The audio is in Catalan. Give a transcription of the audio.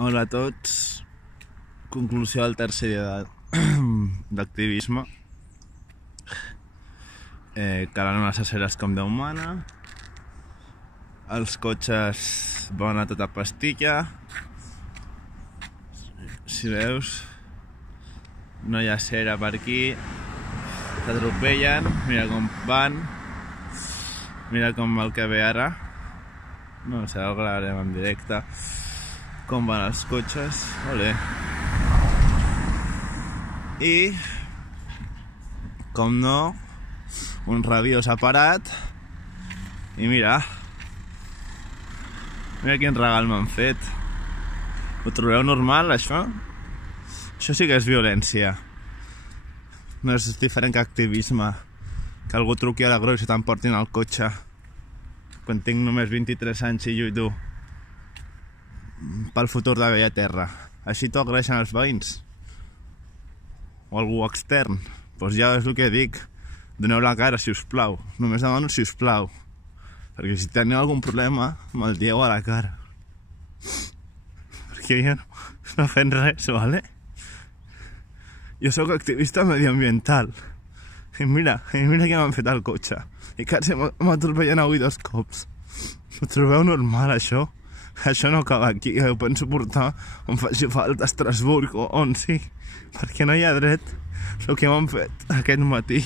Hola a tots. Conclusió del tercer dia d'activisme. Calen unes aceres com Déu mana. Els cotxes van a tota pastilla. Si veus, no hi ha acera per aquí. T'atropellen, mira com van. Mira com el que ve ara. No sé, el gravarem en directe. Com van els cotxes. Olé. I, com no, un rabiós ha parat. I mira quin regal m'han fet. Ho trobeu normal, això? Això sí que és violència. No és diferent que activisme. Que algú truqui a la grua i se t'emportin el cotxe. Quan tinc només 23 anys i lluito pel futur de Bellaterra. Així t'ho agraeixen els veïns? O algú extern? Doncs ja és el que dic. Doneu la cara, si us plau. Només demano si us plau. Perquè si teniu algun problema, me'l dieu a la cara. Perquè jo no fem res, vale? Jo sóc activista medioambiental. I mira què m'han fet al cotxe. I quasi m'atropellen avui 2 cops. Ho trobeu normal, això? Això no acaba aquí. Ho penso portar on faci falta, a Estrasburg o on sí. Perquè no hi ha dret el que m'han fet aquest matí.